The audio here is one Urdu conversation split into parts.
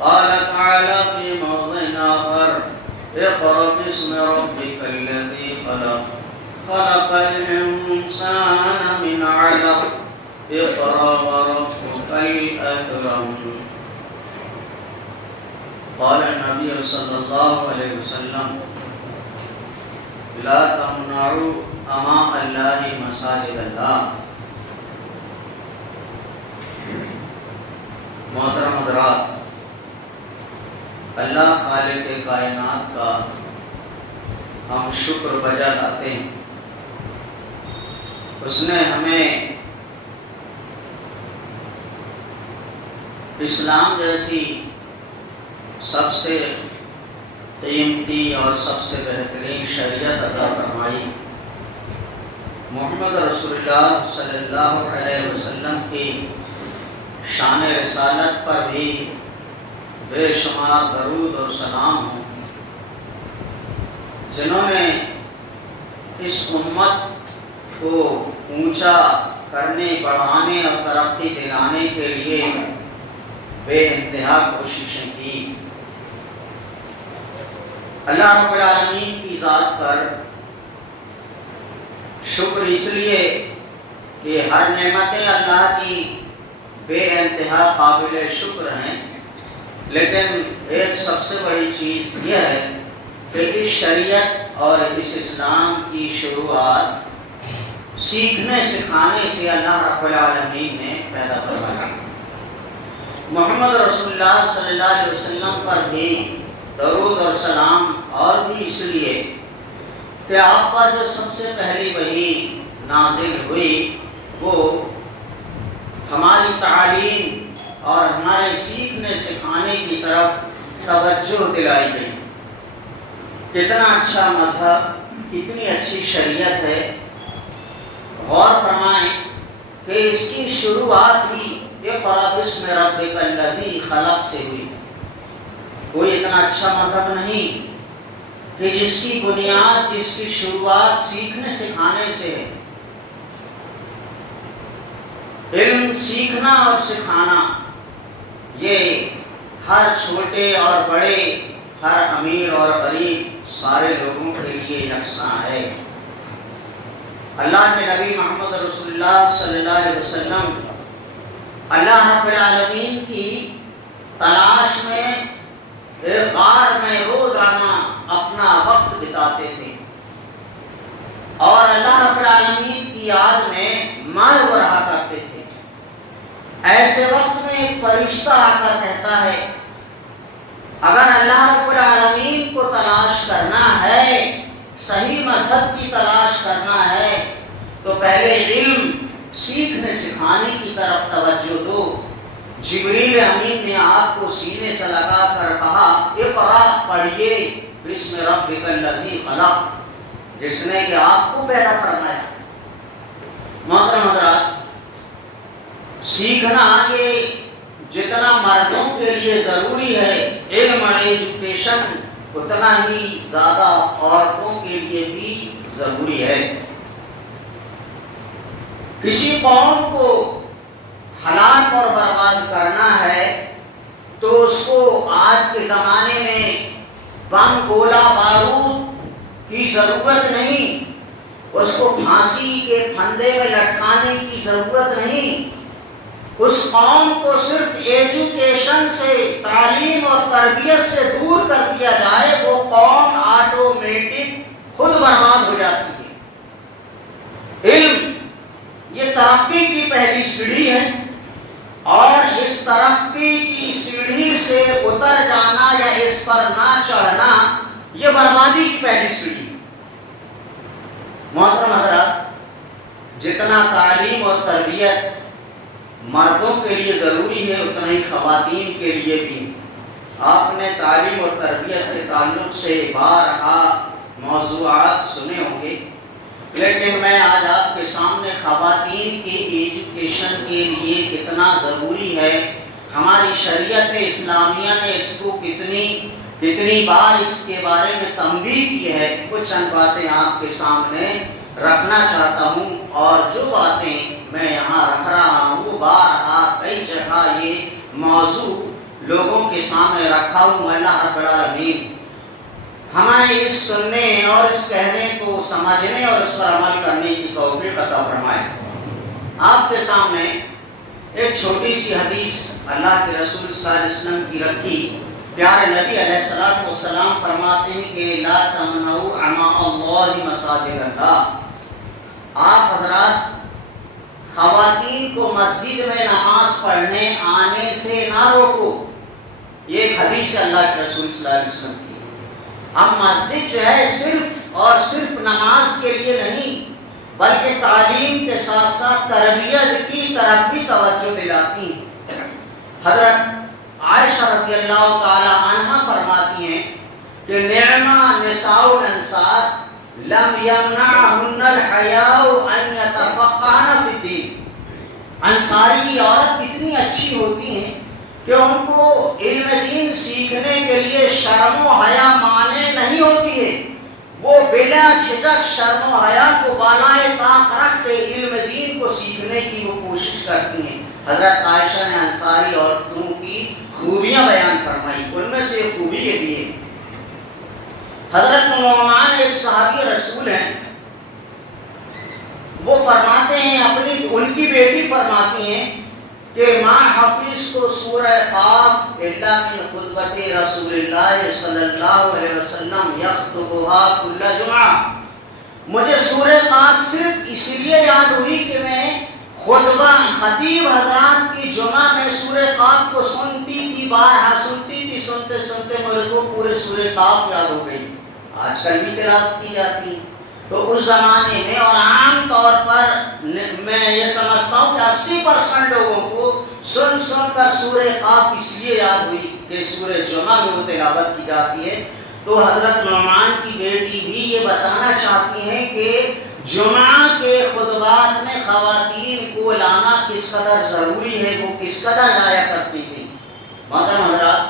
قال تعالى في موضع آخر اقرأ باسم ربك الذي خلق خلق الإنسان من علق اقرأ وربك الأكرم. قال النبي صلى الله عليه وسلم لا تمنعوا أمام الله مساجد الله. محترم حضرات، اللہ خالق کائنات کا ہم شکر بجا لاتے ہیں. اس نے ہمیں اسلام جیسی سب سے قیمتی اور سب سے بہترین شریعت عطا فرمائی. محمد رسول اللہ صلی اللہ علیہ وسلم کی شان رسالت پر بھی بے شمار درود اور سلام ہوں، جنہوں نے اس امت کو اونچا کرنے، بڑھانے اور ترقی دلانے کے لیے بے انتہا کوششیں کی. اللہ رب العالمین کی ذات پر شکر اس لیے کہ ہر نعمتیں اللہ کی بے انتہا قابل شکر ہیں، لیکن ایک سب سے بڑی چیز یہ ہے کہ اس شریعت اور اس اسلام کی شروعات سیکھنے سکھانے سے اللہ رب العالمین نے پیدا کروایا. محمد رسول اللہ صلی اللہ علیہ وسلم پر بھی درود اور سلام، اور بھی اس لیے کہ آپ پر جو سب سے پہلی وحی نازل ہوئی وہ ہماری تعلیم اور ہمارے سیکھنے سکھانے کی طرف توجہ دلائی گئی. کتنا اچھا مذہب، کتنی اچھی شریعت ہے. غور فرمائیں کہ اس کی شروعات ہی اقرأ باسم ربک الذی خلق سے ہوئی. کوئی اتنا اچھا مذہب نہیں کہ جس کی بنیاد، جس کی شروعات سیکھنے سکھانے سے ہے. علم سیکھنا اور سکھانا یہ ہر چھوٹے اور بڑے، ہر امیر اور غریب، سارے لوگوں کے لیے یکساں ہے. اللہ کے نبی محمد رسول اللہ صلی اللہ علیہ وسلم اللہ رب العالمین کی تلاش میں ایک غار میں روزانہ اپنا وقت بتاتے تھے، اور اللہ رب العالمین کی یاد میں مائل رہا کرتے تھے. ایسے وقت میں ایک فرشتہ آ کر کہتا ہے اگر اللہ رب العالمین کو تلاش کرنا ہے، صحیح مذہب کی تلاش کرنا ہے، تو پہلے علم سیکھنے سکھانے کی طرف توجہ دو. جبریل امین نے آپ کو سینے سے لگا کر کہا اقرأ، پڑھیے بسم ربک الذی خلق، جس نے کہ آپ کو پیدا فرمایا. محترم حضرات، سیکھنا یہ جتنا مردوں کے لیے ضروری ہے، علم اور ایجوکیشن اتنا ہی زیادہ عورتوں کے لیے بھی ضروری ہے. کسی قوم کو ہلاک اور برباد کرنا ہے تو اس کو آج کے زمانے میں بم، گولہ، بارود کی ضرورت نہیں، اس کو پھانسی کے پھندے میں لٹکانے کی ضرورت نہیں. اس قوم کو صرف ایجوکیشن سے، تعلیم اور تربیت سے دور کر دیا جائے، وہ قوم آٹومیٹک خود برباد ہو جاتی ہے. علم یہ ترقی کی پہلی سیڑھی ہے، اور اس ترقی کی سیڑھی سے اتر جانا یا اس پر نہ چڑھنا یہ بربادی کی پہلی سیڑھی. محترم حضرات، جتنا تعلیم اور تربیت مردوں کے لیے ضروری ہے اتنا ہی خواتین کے لیے بھی. آپ نے تعلیم اور تربیت کے تعلق سے بارہا موضوعات سنے ہوں گے، لیکن میں آج آپ کے سامنے خواتین کی ایجوکیشن کے لیے کتنا ضروری ہے، ہماری شریعت اسلامیہ نے اس کو کتنی بار اس کے بارے میں تنبیہ کی ہے، کچھ چند باتیں آپ کے سامنے رکھنا چاہتا ہوں. اور جو باتیں میں یہاں رکھ رہا ہوں وہ بارہا کئی جگہ یہ موضوع لوگوں کے سامنے رکھا ہوں۔ اللہ رب العالمین ہمیں اس سننے اور اس کہنے کو سمجھنے اور اس پر عمل کرنے کی توفیق عطا فرمائے۔ آپ کے سامنے ایک چھوٹی سی حدیث اللہ کے رسول صلی اللہ علیہ وسلم کی رکھی۔ پیارے نبی علیہ الصلوۃ والسلام فرماتے ہیں کہ لا تمنعوا اماء اللہ مساجد اللہ۔ آپ حضرات خواتین کو مسجد میں نماز پڑھنے آنے سے نہ روکو، یہ ایک حدیث ہے اللہ کے رسول صلی اللہ علیہ وسلم کی۔ اب مسجد جو ہے صرف اور صرف نماز کے لیے نہیں بلکہ تعلیم کے ساتھ ساتھ تربیت کی طرف بھی توجہ دلاتی ہے۔ حضرت عائشہ رضی اللہ تعالی عنہا فرماتی ہیں کہ نعمہ نساء الانصار لم یمنعہن الحیاء ان یتفقہن فی الدین۔ انصاری عورت اتنی اچھی ہوتی ہیں کہ ان کو علم دین سیکھنے کے لیے شرم و حیا مانے نہیں ہوتی ہے، وہ بلا جھجک شرم و حیا کو بالائے طاق رکھ کے علم دین کو سیکھنے کی وہ کوشش کرتی ہیں۔ حضرت عائشہ نے انصاری عورتوں کی خوبیاں بیان فرمائی، ان میں سے ایک خوبی یہ بھی ہے۔ حضرت نعمان ایک صحابی رسول ہیں، وہ فرماتے ہیں ان کی بیٹی فرماتی ہیں کہ ماں حفیظ کو سورہ قاف الا من خطبت رسول اللہ صلی اللہ علیہ وسلم یخطبها کل جمعہ۔ مجھے سورہ قاف صرف اس لیے یاد ہوئی کہ میں خطبہ خطیب حضرات کی جمعہ میں سورہ قاف کو سنتی تھی، بارہا سنتی تھی، سنتے سنتے میرے کو پورے سورہ قاف یاد ہو گئی۔ آج کل بھی تلاوت کی جاتی ہے، تو اس زمانے میں اور عام طور پر میں یہ سمجھتا ہوں کہ 80% لوگوں کو سن کر سورہ قاف اس لیے یاد ہوئی کہ سورہ جمعہ میں وہ تلاوت کی جاتی ہے۔ تو حضرت نعمان کی بیٹی بھی یہ بتانا چاہتی ہیں کہ جمعہ کے خطبات میں خواتین کو لانا کس قدر ضروری ہے، وہ کس قدر لایا کرتی تھی۔ محترم حضرات،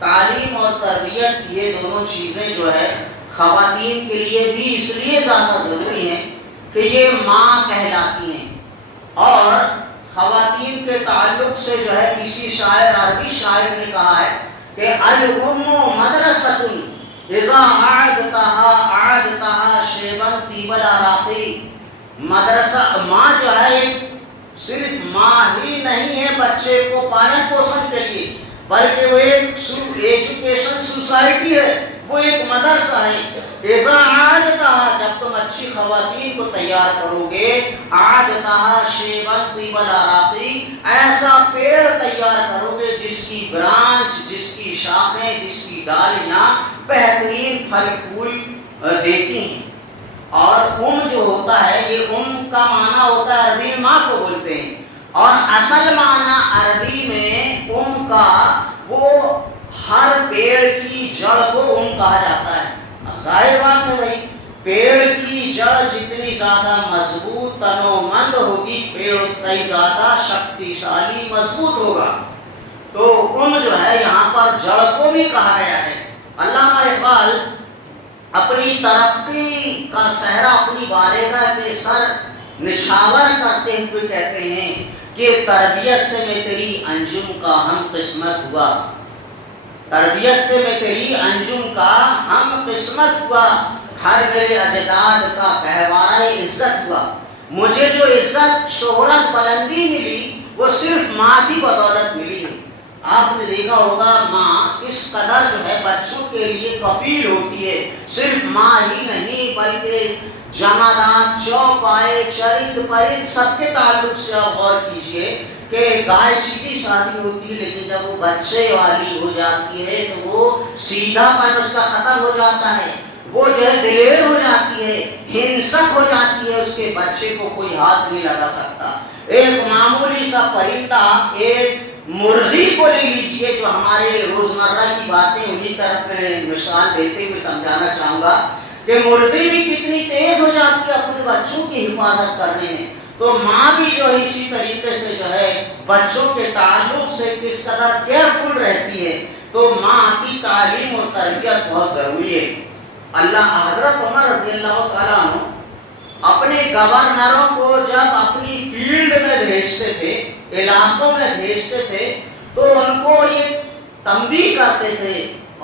تعلیم اور تربیت یہ دونوں چیزیں جو ہے خواتین کے لیے بھی اس لیے زیادہ ضروری ہیں کہ یہ ماں کہلاتی ہیں، اور خواتین کے تعلق سے جو ہے کسی شاعر، عربی شاعر نے کہا ہے کہ الام مدرسۃ اذا اعدتها شیبا طیب العراقی۔ مدرسہ ماں جو ہے صرف ماں ہی نہیں ہے بچے کو پالن پوشن کے لیے، بلکہ وہ ایک ایجوکیشن سوسائٹی ہے، وہ ایک مدرسہ ہے۔ اذا اعدتها، جب تم اچھی خواتین کو تیار کرو گے، اعدتها شیبا طیب العراقی، ایسا پیڑ تیار کرو گے جس کی برانچ، جس کی شاخیں، جس کی ڈالیاں بہترین پھل پھول دیتی ہیں۔ اور جو ہوتا ہے، یہ کا معنی ہوتا ہے عربی ماں کو بولتے ہیں، اور اصل معنی عربی میں کا وہ ہر پیڑ کی جڑ کو کہا جاتا ہے۔ اب ظاہر بات ہے بھائی، پیڑ کی جڑ جتنی زیادہ مضبوط تنو مند ہوگی، پیڑ اتنا ہی زیادہ شکتیشالی مضبوط ہوگا۔ تو جو ہے یہاں پر جڑ کو بھی کہا گیا ہے۔ علامہ اقبال اپنی ترقی کا صحرا اپنی والدہ کے سر نشاور کرتے ہوئے کہتے ہیں کہ تربیت سے میں تیری انجم کا ہم قسمت ہوا، تربیت سے میں تیری انجم کا ہم قسمت ہوا، ہر میرے اجداد کا گہوارہ عزت ہوا۔ مجھے جو عزت، شہرت، بلندی ملی وہ صرف ماں کی بدولت ملی ہے۔ آپ نے دیکھا ہوگا ماں اس قدر جو ہے بچوں کے لیے کفیل ہوتی ہے، صرف ماں ہی نہیں بلکہ جمادات، چوپائے، چرند پرند سب کے تعلق سے آپ غور کیجئے کہ گائے سیدھی شادی ہوتی ہے، لیکن جب وہ بچے والی ہو جاتی ہے تو وہ سیدھا پن اس کا ختم ہو جاتا ہے، وہ جو ہے دلیر ہو جاتی ہے، ہنسک ہو جاتی ہے، اس کے بچے کو کوئی ہاتھ نہیں لگا سکتا۔ ایک معمولی سا پرندہ، ایک مرغی کو لے لیجئے جو ہمارے روزمرہ کی باتیں انہی طرف میں مثال دیتے ہوئے سمجھانا چاہوں گا کہ مرغی بھی کتنی تیز ہو جاتی ہے اپنے بچوں کی حفاظت کرنے میں، تو ماں بھی جو ہے اسی طریقے سے جو ہے بچوں کے تعلق سے کس قدر کیئرفل رہتی ہے۔ تو ماں کی تعلیم اور تربیت بہت ضروری ہے۔ حضرت عمر رضی اللہ تعالیٰ عنہ اپنے گورنروں کو جب اپنی فیلڈ میں بھیجتے تھے، علاقوں میں بھیجتے تھے، تو ان کو یہ تنبیہ کرتے تھے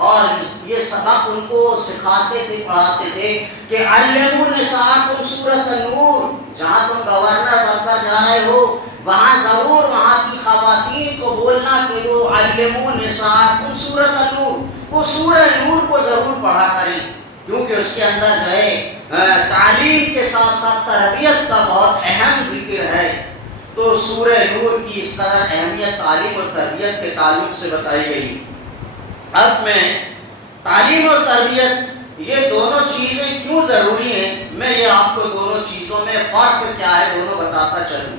اور یہ سبق ان کو سکھاتے تھے، پڑھاتے تھے کہ علموا نساءکم سورۃ النور، جہاں تم گورنر بنتا جا رہے ہو وہاں ضرور وہاں کی خواتین کو بولنا کہ وہ علموا نساءکم سورۃ النور، وہ سورہ نور کو ضرور پڑھا کریں، کیونکہ اس کے اندر جو ہے تعلیم کے ساتھ ساتھ تربیت کا بہت اہم ذکر ہے۔ تو سورہ نور کی اس طرح اہمیت تعلیم اور تربیت کے تعلق سے بتائی گئی۔ اب میں تعلیم اور تربیت یہ دونوں چیزیں کیوں ضروری ہیں، میں یہ آپ کو دونوں چیزوں میں فرق کیا ہے دونوں بتاتا چلوں۔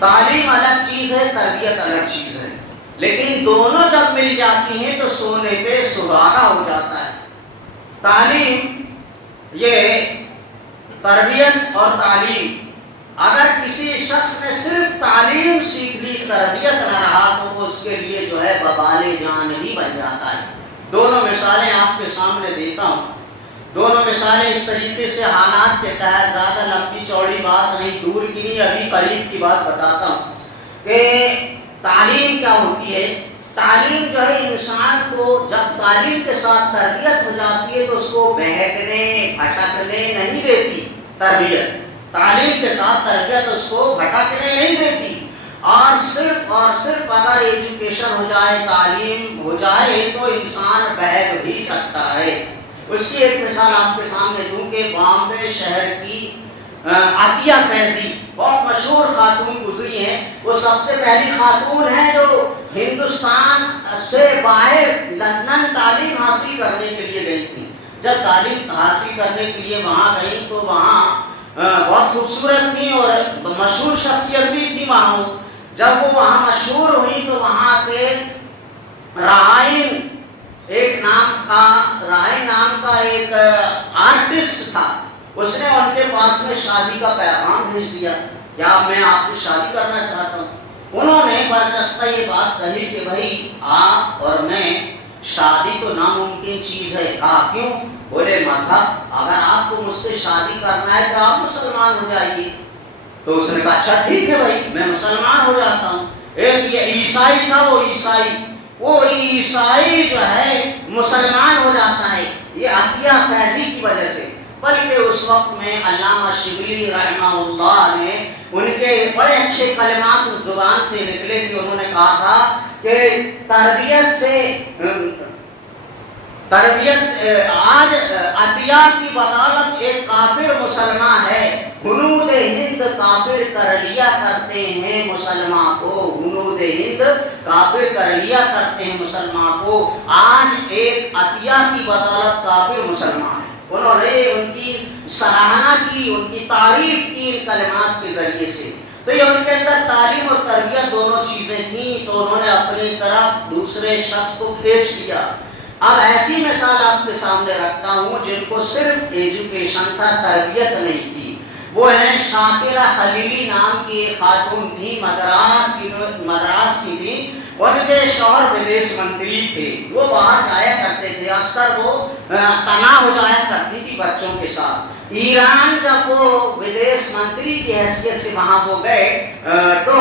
تعلیم الگ چیز ہے، تربیت الگ چیز ہے، لیکن دونوں جب مل جاتی ہیں تو سونے پہ سہاگا ہو جاتا ہے۔ تعلیم یہ تربیت اور تعلیم، اگر کسی شخص نے صرف تعلیم سیکھ لی تربیت نہ رہا تو وہ اس کے لیے جو ہے وبال جان بھی بن جاتا ہے۔ دونوں مثالیں آپ کے سامنے دیتا ہوں، دونوں مثالیں اس طریقے سے حالات کے تحت، زیادہ لمبی چوڑی بات نہیں، دور کی نہیں، ابھی قریب کی بات بتاتا ہوں کہ تعلیم کیا ہوتی ہے۔ تعلیم جو ہے انسان کو جب تعلیم کے ساتھ تربیت ہو جاتی ہے تو اس کو بہکنے بھٹکنے نہیں دیتی۔ تربیت تعلیم کے ساتھ تربیت اس کو بھٹکنے نہیں دیتی، اور صرف اگر ایجوکیشن ہو جائے، تعلیم ہو جائے تو انسان بہک بھی سکتا ہے۔ اس کی ایک مثال آپ کے سامنے دوں کہ بامبے شہر کی عطیہ فیضی بہت مشہور خاتون گزری ہیں، وہ سب سے پہلی خاتون ہیں جو ہندوستان سے باہر لندن تعلیم حاصل کرنے کے لیے گئی تھی۔ جب تعلیم حاصل کرنے کے لیے وہاں گئی تو وہاں بہت خوبصورت تھی اور مشہور شخصیت بھی تھی وہاں۔ جب وہ وہاں مشہور ہوئی تو وہاں کے راہین نام کا ایک آرٹسٹ تھا، اس نے ان کے پاس میں شادی کا پیغام بھیج دیا، کیا میں آپ سے شادی کرنا چاہتا ہوں۔ انہوں نے برجستہ یہ بات کہی کہ بھائی آپ اور میں، شادی تو ناممکن چیز ہے۔ کہا کیوں؟ بولے مذہب، اگر آپ کو مجھ سے شادی کرنا ہے تو آپ مسلمان ہو جائیے۔ تو اس نے کہا اچھا ٹھیک ہے بھائی، میں مسلمان ہو جاتا ہوں۔ ایک یہ عیسائی تھا، وہ عیسائی جو ہے مسلمان ہو جاتا ہے، یہ عطیہ فیضی کی وجہ سے۔ بلکہ اس وقت میں علامہ شبلی رحمہ اللہ نے ان کے بڑے اچھے کلمات اس زبان سے نکلے تھے، انہوں نے کہا تھا کہ تربیت آج عطیہ کی بدولت ایک کافر مسلمان ہے، ہنود ہند کافر کر لیا کرتے ہیں مسلمان کو، ہنود ہند کافر کر لیا کرتے ہیں مسلمان کو، آج ایک عطیہ کی بدولت کافر مسلمان ہے۔ انہوں نے ان کی سراہنا کی، ان کی تعریف کی ان کلمات کے ذریعے سے۔ تو یہ ان کے اندر تعلیم اور تربیت دونوں چیزیں تھیں، تو انہوں نے اپنی طرف دوسرے شخص کو کھینچ لیا۔ اب ایسی مثال آپ کے سامنے رکھتا ہوں جن کو صرف ایجوکیشن تھا، تربیت نہیں تھی۔ وہ ہیں شاکرہ خلیلی نام کی ایک خاتون تھی، مدراس کی تھی، ان کے شوہر ودیش منتری تھے، وہ باہر جایا کرتے تھے، اکثر وہ تنہا ہو جایا کرتی تھی بچوں کے ساتھ۔ ایران جب وہ ودیش منتری کی حیثیت سے وہاں وہ گئے تو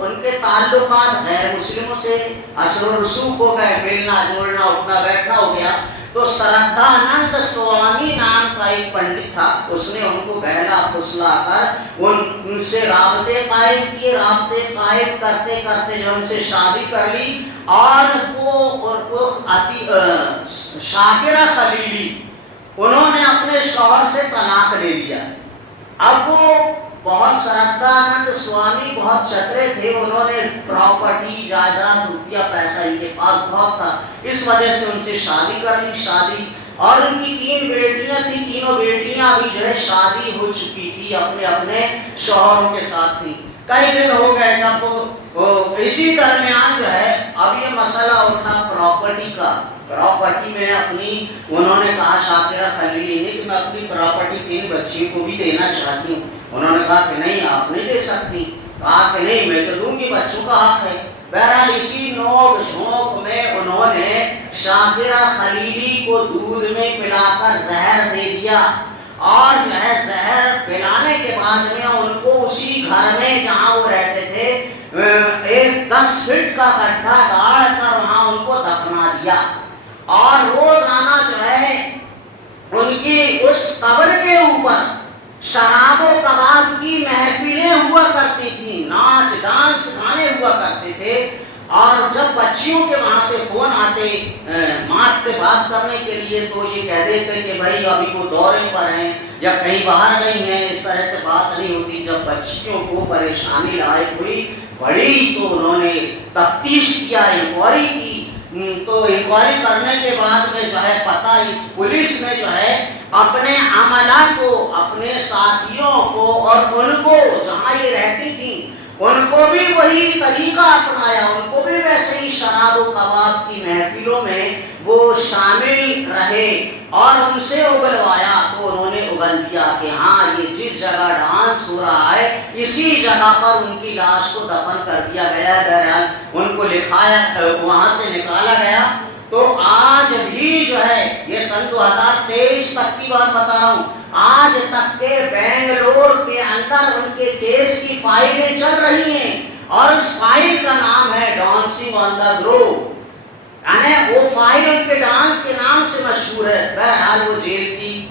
ان کے تعلقات غیر مسلموں سے اثر و رسوخ ہو گئے، ملنا جلنا اٹھنا بیٹھنا ہو گیا۔ تو سردھانند سوامی نام کا ایک پنڈت تھا، اس نے ان کو بہلا پھسلا کر ان سے رابطے قائم کیے، رابطے قائم کرتے کرتے جو ان سے شادی کر لی، اور وہ شاکرہ خلیلی انہوں نے اپنے شوہر سے طلاق لے دیا۔ اب وہ بہت سردھانند سوامی بہت چترے تھے، انہوں نے پراپرٹی جائیداد روپیہ پیسہ ان کے پاس بہت تھا، اس وجہ سے ان سے شادی کر لی۔ اور ان کی 3 بیٹیاں تھیں، تینوں بیٹیاں بھی جو ہے شادی ہو چکی تھی، اپنے اپنے شوہروں کے ساتھ تھی۔ کئی دن ہو گئے جب وہ اسی درمیان جو ہے اب یہ مسئلہ اٹھا پراپرٹی کا۔ پراپرٹی میں انہوں نے کہا شاکرہ خلیلی نے کہ میں اپنی پراپرٹی 3 بچیوں کو بھی دینا چاہتی ہوں۔ انہوں نے کہا کہ نہیں آپ نہیں دے سکتی۔ کہا کہ نہیں میں تو دوں گی، بچوں کا حق ہے۔ بہرحال اسی نوک جھونک میں انہوں نے شاکرہ خلیلی کو دودھ میں پلا کر زہر دے دیا، اور جو ہے زہر پلانے کے بعد میں ان کو اسی گھر میں جہاں وہ رہتے تھے ایک 10 فٹ کا گڈھا گاڑ کر وہاں ان کو دفنا دیا، اور روزانہ جو ہے ان کی اس قبر کے اوپر شراب و کباب کی محفلیں ہوا کرتی تھیں، ناچ ڈانس گانے ہوا کرتے تھے، اور جب بچیوں کے وہاں سے فون آتے ماں سے بات کرنے کے لیے تو یہ کہہ دیتے کہ بھائی ابھی وہ دورے پر ہیں یا کہیں باہر گئی ہیں، اس طرح سے بات نہیں ہوتی۔ جب بچیوں کو پریشانی لاحق ہوئی بڑی تو انہوں نے تفتیش کیا، انکوائری کی، تو انکوائری کرنے کے بعد میں جو ہے پتہ پولیس نے جو ہے اپنے عملہ کو، اپنے ساتھیوں کو اور ان کو جہاں یہ رہتی تھیں ان کو بھی وہی طریقہ اپنایا، ان کو بھی ویسے ہی شراب و کباب کی محفلوں میں وہ شامل رہے اور ان سے اگلوایا۔ تو انہوں نے اگل دیا کہ ہاں یہ جس جگہ ڈانس ہو رہا ہے اسی جگہ پر ان کی لاش کو دفن کر دیا گیا۔ بہرحال ان کو لکھایا، وہاں سے نکالا گیا۔ تو آج بھی جو ہے یہ سن 2023 تک کی بات بتا رہا ہوں، آج تک کے بنگلور کے اندر ان کے کیس کی فائلیں چل رہی ہیں، اور اس فائل کا نام ہے ڈانسنگ آن دا گروو، یعنی وہ فائل ان کے ڈانس کے نام سے مشہور ہے۔ بہرحال وہ جیل کی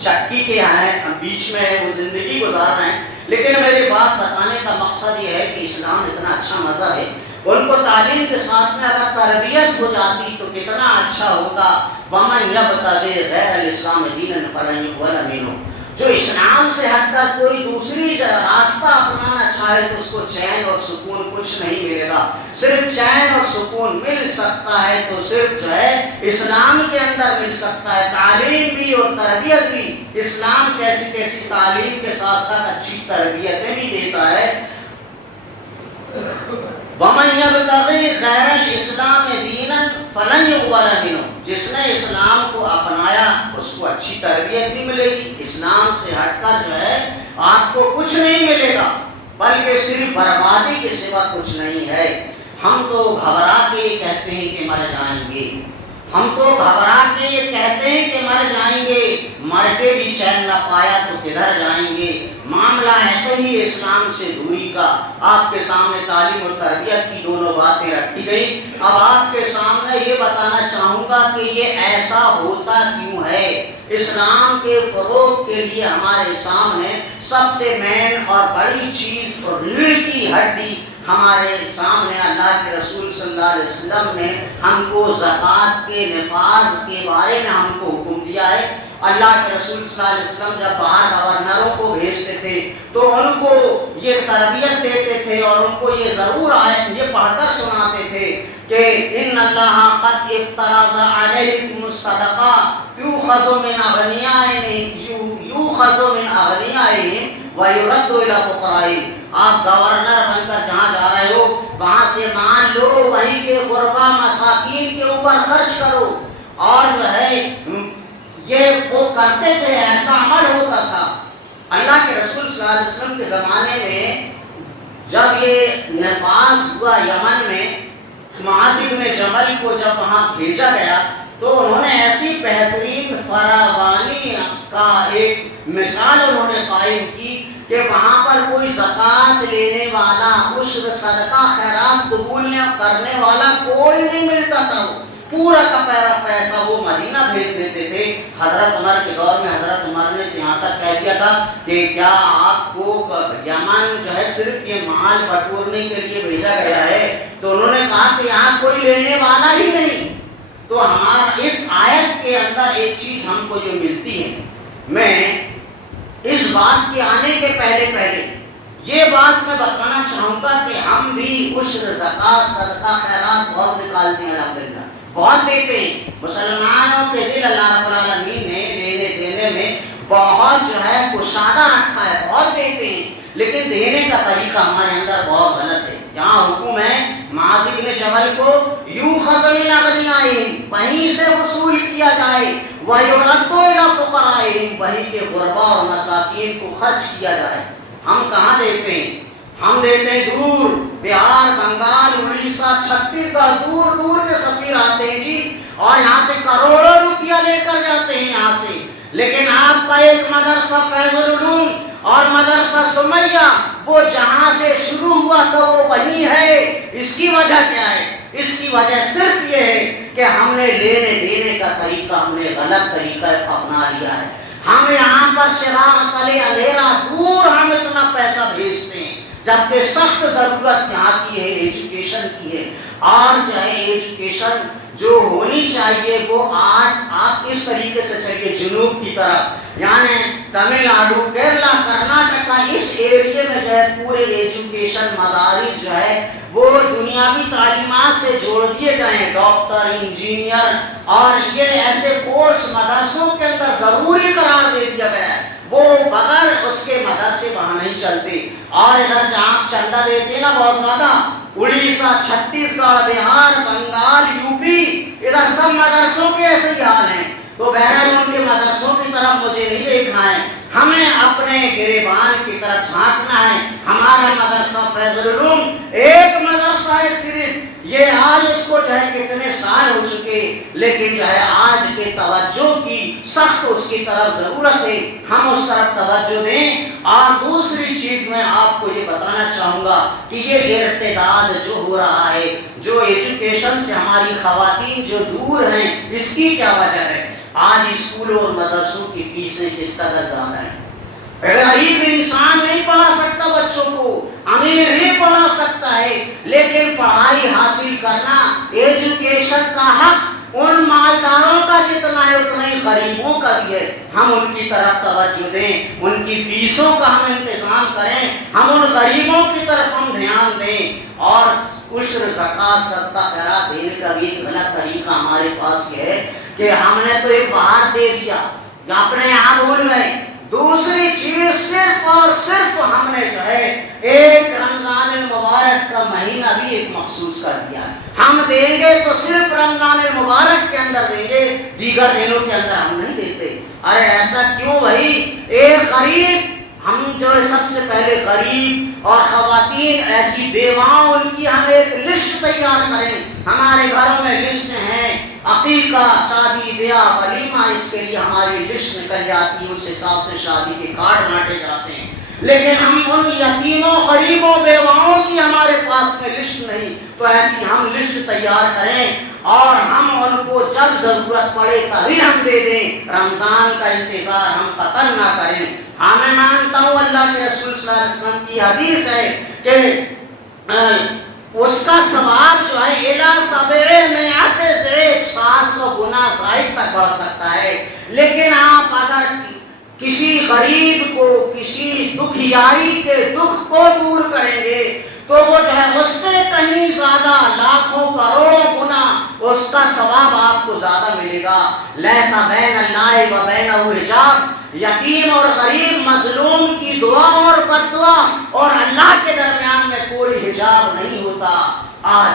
چکی کے یہاں ہے، بیچ میں ہے، وہ زندگی گزار رہے ہیں، لیکن میری بات بتانے کا مقصد یہ ہے کہ اسلام اتنا اچھا مذہب ہے، ان کو تعلیم کے ساتھ میں اگر تربیت ہو جاتی تو کتنا اچھا ہوگا۔ وَمَنْ يَبْتَغِ غَيْرَ الْإِسْلَامِ دِينًا فَلَنْ يُقْبَلَ مِنْهُ، جو اسلام سے ہٹ کر کوئی دوسری راستہ اپنانا چاہے تو اس کو چین اور سکون کچھ نہیں ملے گا۔ صرف چین اور سکون مل سکتا ہے تو صرف جو ہے اسلام کے اندر مل سکتا ہے۔ تعلیم بھی اور تربیت بھی، اسلام کیسی کیسی تعلیم کے ساتھ ساتھ اچھی تربیتیں بھی دیتا ہے۔ وَمَنْ يَبْتَغِ غَيْرَ الْإِسْلَامِ دِينًا فَلَنْ يُقْبَلَ مِنْهُ، جس نے اسلام کو اپنایا اس کو اچھی تربیت نہیں ملے گی، اسلام سے ہٹ کر جو ہے آپ کو کچھ نہیں ملے گا، بلکہ صرف بربادی کے سوا کچھ نہیں ہے۔ ہم تو گھبرا کے یہ کہتے ہیں کہ مر جائیں گے، ہم تو گھبرا کے یہ کہتے ہیں کہ مر جائیں گے، مر کے بھی چین نہ پایا تو کدھر جائیں گے۔ معاملہ ایسے ہی اسلام سے دوری کا۔ آپ کے سامنے تعلیم اور تربیت کی دونوں باتیں رکھی گئی، اب آپ کے سامنے یہ بتانا چاہوں گا کہ یہ ایسا ہوتا کیوں ہے۔ اسلام کے فروغ کے لیے ہمارے سامنے سب سے مین اور بڑی چیز اور ریڑھ کی ہڈی ہمارے سامنے اللہ کے رسول صلی اللہ علیہ وسلم نے ہم کو زکوٰۃ کے نفاذ کے بارے میں ہم کو حکم دیا ہے۔ اللہ کے رسول صلی اللہ علیہ وسلم جب باہر گورنروں کو بھیجتے تھے تو ان کو یہ تربیت دیتے تھے اور ان کو یہ ضرور یہ پڑھ کر سناتے تھے کہ ان اللہ قد افترض علیکم الصدقہ یؤخذ من اغنیائہم ویرد الی فقرائہم۔ آپ گورنر بن کر جہاں جا رہے ہو وہاں سے مان لو، وہیں کے غربا مساکین کے اوپر خرچ کرو، اور جو ہے یہ وہ کرتے تھے، ایسا عمل ہوتا تھا۔ اللہ کے رسول صلی اللہ علیہ وسلم کے زمانے میں جب یہ نفاذ ہوا یمن میں، معاذ بن جبل کو جب وہاں بھیجا گیا تو انہوں نے ایسی بہترین فراوانی کا ایک مثال انہوں نے قائم کی کہ وہاں پر کوئی زکوٰۃ لینے والا، عشر صدقہ خیرات قبول کرنے والا کوئی نہیں ملتا تھا۔ پورا کا پورا پیسہ وہ مدینہ بھیج دیتے تھے۔ حضرت عمر کے دور میں حضرت عمر نے یہاں تک کہہ دیا تھا کہ کیا آپ کو یمن جو ہے صرف یہ مال بٹورنے کے لیے بھیجا گیا ہے؟ تو انہوں نے کہا کہ یہاں کوئی لینے والا ہی نہیں۔ تو ہمارا اس آیت کے اندر ایک چیز ہم کو جو ملتی ہے، میں اس بات کے آنے کے پہلے یہ بات میں بتانا چاہوں گا کہ ہم بھی عشر زکوٰۃ صدقہ خیرات بہت نکالتے ہیں، الحمدللہ بہت دیتے ہیں۔ مسلمانوں کے دل اللہ رب العالمین نے لینے دینے میں بہت جو ہے کشادہ رکھا ہے، بہت دیتے ہیں، لیکن دینے کا طریقہ ہمارے اندر بہت غلط ہے۔ یہاں حکم ہے معاذ بن جبل کو یؤخذ من اغنیائہم، وہیں سے وصول کیا جائے، ویرد الی فقرائہم، وہیں کے غربا اور مساکین کو خرچ کیا جائے۔ ہم کہاں دیتے ہیں؟ ہم دیتے ہیں دور، بہار، بنگال، اڑیسہ، چھتیس گڑھ، دور دور کے سفیر آتے ہیں جی، اور یہاں سے کروڑوں روپیہ لے کر جاتے ہیں یہاں سے، لیکن آپ کا ایک مدرسہ فیض العلوم اور مدرسہ سمیہ وہ جہاں سے شروع ہوا تھا وہ وہی ہے۔ اس کی وجہ کیا ہے؟ اس کی وجہ صرف یہ ہے کہ ہم نے لینے دینے کا طریقہ ہم نے غلط طریقہ اپنا لیا ہے۔ ہم یہاں پر چراغ تلے اندھیرا دور ہم اتنا پیسہ بھیجتے ہیں، جبکہ سخت ضرورت یہاں کی ہے ایجوکیشن کی ہے۔ اور جو ہے ایجوکیشن جو ہونی چاہیے وہ آج آپ اس طریقے سے چلیے جنوب کی طرف، یعنی تمل ناڈو، کیرلا، کرناٹکا، اس ایریے میں جو ہے پورے ایجوکیشن مدارس جو ہے وہ دنیاوی تعلیمات سے جوڑ دیے گئے ہیں۔ ڈاکٹر، انجینئر اور یہ ایسے کورس مدرسوں کے اندر ضروری قرار دے دیا گیا ہے، وہ بغیر اس کے مدرسے وہاں نہیں چلتے۔ اور ادھر جہاں چندہ دیتے نا بہت زیادہ، اڑیسہ، چھتیس گڑھ، بہار، بنگال، یو پی، ادھر سب مدرسوں کے ایسے ہی حال ہیں۔ تو بہرحال ان کے مدرسوں کی طرف مجھے نہیں دیکھنا ہے، ہمیں اپنے گریبان کی طرف جھانکنا ہے۔ ہمارا مدرسہ فیض العلوم ایک مدرسہ ہے صرف، یہ آج اس کو جو ہے کتنے سال ہو چکے، لیکن جو ہے آج کے توجہ کی سخت اس کی طرف ضرورت ہے، ہم اس طرف توجہ دیں۔ اور دوسری چیز میں آپ کو یہ بتانا چاہوں گا کہ یہ ارتداد جو ہو رہا ہے، جو ایجوکیشن سے ہماری خواتین جو دور ہیں، اس کی کیا وجہ ہے؟ آج اسکولوں اور مدرسوں کی فیسیں کس قدر زیادہ ہیں۔ غریب انسان نہیں پڑھا سکتا بچوں کو، امیر ہی پڑھا سکتا ہے، لیکن پڑھائی حاصل کرنا، ایجوکیشن کا حق ان مالداروں کا جتنا ہے اتنا ہی غریبوں کا بھی ہے۔ ہم ان کی طرف توجہ دیں، ان کی فیسوں کا ہم انتظام کریں، ہم ان غریبوں کی طرف ہم دھیان دیں۔ اور عشر، زکوٰۃ، صدقہ خیرات دینے کا بھی ایک غلط طریقہ ہمارے پاس یہ ہے کہ ہم نے تو ایک باہر دے دیا یا اپنے یہاں بھول گئے۔ دوسری چیز صرف اور صرف ہم نے جو ہے ایک رمضان المبارک کا مہینہ بھی ایک مخصوص کر دیا ہے، ہم دیں گے تو صرف رمضان المبارک کے اندر دیں گے، دیگر دنوں کے اندر ہم نہیں دیتے۔ ارے ایسا کیوں بھائی؟ ایک غریب، ہم جو ہے سب سے پہلے غریب اور خواتین ایسی بیواؤں، ان کی ہم ایک لسٹ تیار کریں۔ ہمارے گھروں میں لسٹ ہیں، عقیقہ، شادی، بیاہ، ولیمہ، اس کے لیے ہماری لسٹ نکل جاتی ہے، اس حساب سے شادی کے کارڈ بانٹے جاتے ہیں۔ لیکن ہم ان یتیموں، غریبوں، بیواؤں کی ہمارے پاس میں لسٹ نہیں، تو ایسی ہم لسٹ تیار کریں اور ہم ان کو جب ضرورت پڑے تبھی ہم دے دیں۔ رمضان کا انتظار ہم قطعاً نہ کریں۔ ہاں میں مانتا ہوں اللہ کے رسول صلی اللہ علیہ وسلم کی حدیث ہے کہ اس کا ثواب جو ہے اِلیٰ 700 ضعف، 700 گنا زائد تک بڑھ سکتا ہے۔ لیکن آپ اگر کسی غریب کو، کسی دکھیائی کے دکھ کو دور کریں گے تو وہ جو ہے اس سے کہیں زیادہ، لاکھوں کروڑوں گنا اس کا ثواب آپ کو زیادہ ملے گا۔ لیس بین اللہ و بینہ حجاب، یتیم اور غریب، مظلوم کی دعا اور بد دعا اور اللہ کے درمیان میں کوئی حجاب نہیں ہوتا۔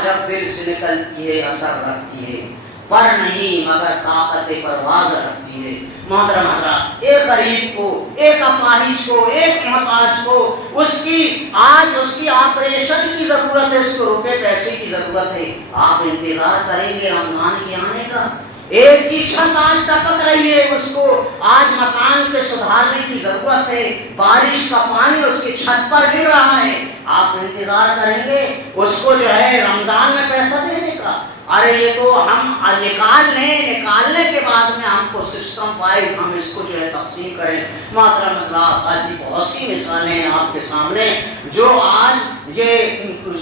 جب دل سے نکلتی ہے اثر رکھتی ہے، پر نہیں مگر طاقت پرواز رکھتی ہے۔ محترم حضرات، ایک غریب کو، ایک اپاہج کو، ایک محتاج کو، اس کی آج اس کی آپریشن کی ضرورت ہے، اس کو روپے پیسے کی ضرورت ہے، آپ انتظار کریں گے رمضان کے آنے کا؟ ایک کی چھت آج ٹپک رہی ہے، اس کو آج مکان کے سدھارنے کی ضرورت ہے، بارش کا پانی اس کی چھت پر گر رہا ہے، آپ انتظار کریں گے اس کو جو ہے رمضان میں پیسہ دینے کا؟ ارے یہ تو ہم نکال لیں، نکالنے کے بعد میں ہم کو سسٹم وائز ہم اس کو جو ہے تقسیم کریں۔ محترم حضرات، ایسی بہت سی مثالیں ہیں آپ کے سامنے جو آج یہ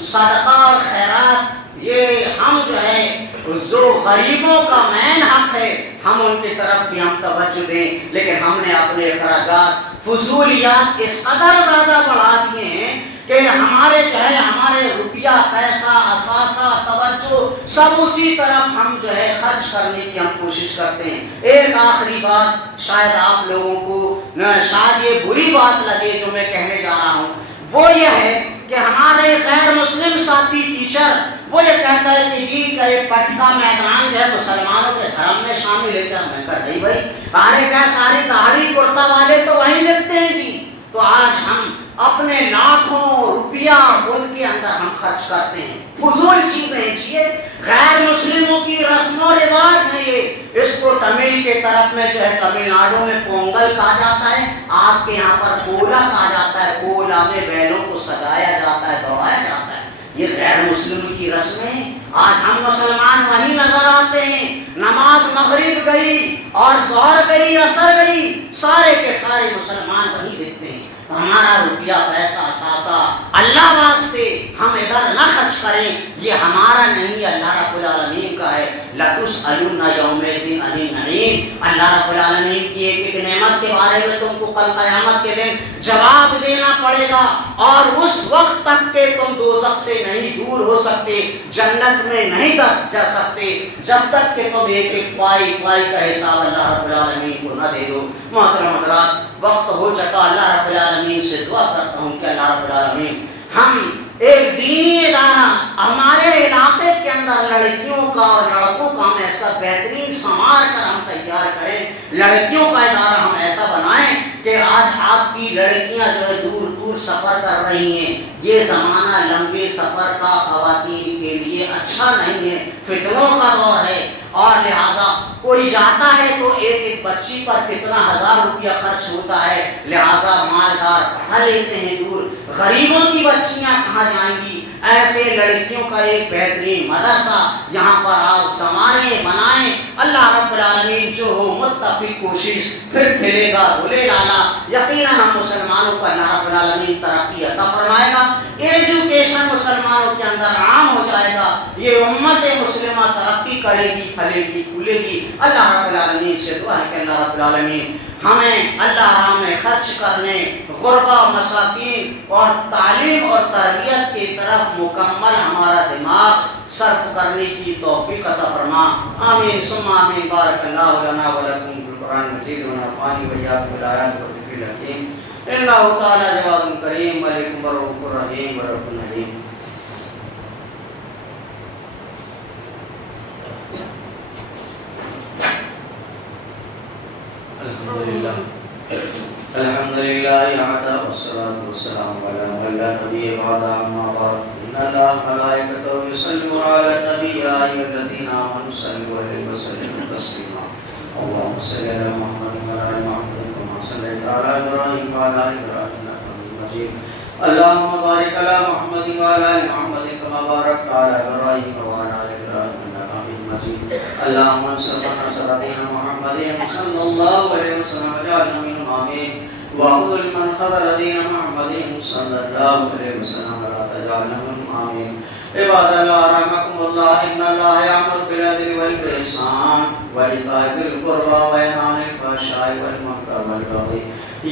صدقہ اور خیرات، یہ ہم جو ہے جو غریبوں کا مین حق ہے، ہم ان کی طرف بھی ہم توجہ دیں، لیکن ہم نے اپنے اخراجات، فضولیات اس قدر زیادہ بڑھا دیے ہیں کہ ہمارے جو ہے ہمارے روپیہ، پیسہ، اثاثہ، توجہ سب اسی طرف ہم جو ہے خرچ کرنے کی ہم کوشش کرتے ہیں۔ ایک آخری بات، شاید آپ لوگوں کو شاید یہ بری بات لگے جو میں کہنے جا رہا ہوں، وہ یہ ہے کہ ہمارے غیر مسلم ساتھی ٹیچر وہ یہ کہتا ہے کہ جی کہ پٹکا میدان جو ہے مسلمانوں کے دھرم میں شامل ہے کیا؟ میں کہا نہیں بھائی، ارے کیا ساری داڑھی کرتا والے تو وہیں لکھتے ہیں جی۔ تو آج ہم اپنے لاکھوں روپیہ ان کے اندر ہم خرچ کرتے ہیں، فضول چیزیں ہیں، غیر مسلموں کی رسم و رواج ہے یہ، اس کو تمل کے طرف میں جو ہے تمل ناڈو میں پونگل کہا جاتا ہے، آپ کے یہاں پر پولا کہا جاتا ہے، پولا میں بیلوں کو سجایا جاتا ہے، دوڑایا جاتا ہے۔ یہ غیر مسلم کی رسمیں، آج ہم مسلمان وہیں نظر آتے ہیں۔ نماز مغرب گئی اور ظہر گئی، عصر گئی، سارے کے سارے مسلمان وہیں دیکھتے ہیں۔ ہمارا روپیہ پیسہ اثاثہ اللہ واسطے ہم ادھر نہ خرچ کریں، یہ ہمارا نہیں، اللہ رب العالمین کا ہے۔ لَتُسْأَلُنَّ يَوْمَئِذٍ عَنِ النَّعِيمِ، اللہ رب العالمین کی ایک نعمت کے بارے میں تم کو کل قیامت کے دن جواب دینا پڑے گا، اور اس وقت تک کہ تم دوزخ سے نہیں دور ہو سکتے، جنت میں نہیں جا سکتے، جب تک کہ تم ایک ایک پائی پائی کا حساب اللہ رب العالمین کو نہ دے دو۔ محترم حضرات، وقت ہو چکا، اللہ رب العالمین سے دعا کرتا ہوں کہ اللہ رب العالمین ہم ایک دینی ادارہ ہمارے علاقے کے اندر لڑکیوں کا اور لڑکوں کا ہم ایسا بہترین سنوار کر ہم تیار کریں، لڑکیوں کا ادارہ ہم ایسا بنائیں کہ آج آپ کی لڑکیاں جو ہے دور دور سفر کر رہی ہیں، یہ زمانہ لمبے سفر کا خواتین کے لیے اچھا نہیں ہے، فتنوں کا دور ہے، اور لہٰذا کوئی جاتا ہے تو ایک ایک بچی پر کتنا 1000 روپیہ خرچ ہوتا ہے، لہٰذا مالدار پڑھا لیتے ہیں دور، غریبوں کی بچیاں کہاں جائیں گی؟ ایسے لڑکیوں کا ایک بہترین مدرسہ یہاں پر آپ سنواریں بنائیں، اللہ رب العالمین جو ہو متفق کوشش پھر کھلے گا بولے لالا، یقیناً ہم مسلمانوں کو اللہ رب العالمین ترقی عطا فرمائے گا، ایجوکیشن مسلمانوں کے اندر عام ہو جائے گا، یہ امت مسلمہ ترقی کرے گی، پھلے گی، پھولے گی۔ اللہ رب العالمین سے دعا ہے کہ اللہ رب العالمین ہمیں اللہ راہ میں خرچ کرنے، غربا مساکین اور تعلیم اور تربیت کی طرف مکمل ہمارا دماغ صرف کرنے کی توفیق عطا فرما، آمین ثم آمین۔ بارک اللہ لنا و لکم فی القرآن المجید و نفعنی و ایاکم بالآیات والذکر الحکیم، انہ تعالی جواد کریم ملک رؤوف رحیم رب العالمین۔ الحمدللہ وحدہ والصلاة والسلام علی من لا نبی بعدہ، اما بعد، ان اللہ ملائکتہ یصلون علی النبی یا ایھا الذین آمنوا صلوا علیہ وسلموا تسلیما، اللہم صل علی محمد وعلی آل محمد کما صلیت علی ابراہیم وعلی آل ابراہیم انک حمید مجید، اللہم بارک علی محمد وعلی آل محمد کما بارکت علی ابراہیم وعلی آل ابراہیم انک حمید مجید، اللہم انصر من نصر دین محمد صلی اللہ علیہ وسلم وجعلنا منہم آمین، وَأَخْذُلْ مَنْ خَذَلَ دِينَ مُحَمَّدٍ صلی اللہ علیہ وسلم وَلَا تَجْعَلْنَا مِنْهُمْ آمین۔ عباد اللہ رحمكم اللہ، ان اللہ یأمر بالعدل والإحسان وإیتاء ذی القربى وینہی عن الفحشاء والمنکر والبغی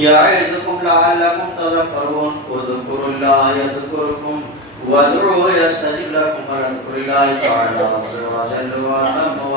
یعظکم لعلکم تذکرون، اذکروا اللہ یذکرکم وادعوہ یستجب لکم، ولذکر اللہ تعالی عز وجل وأتم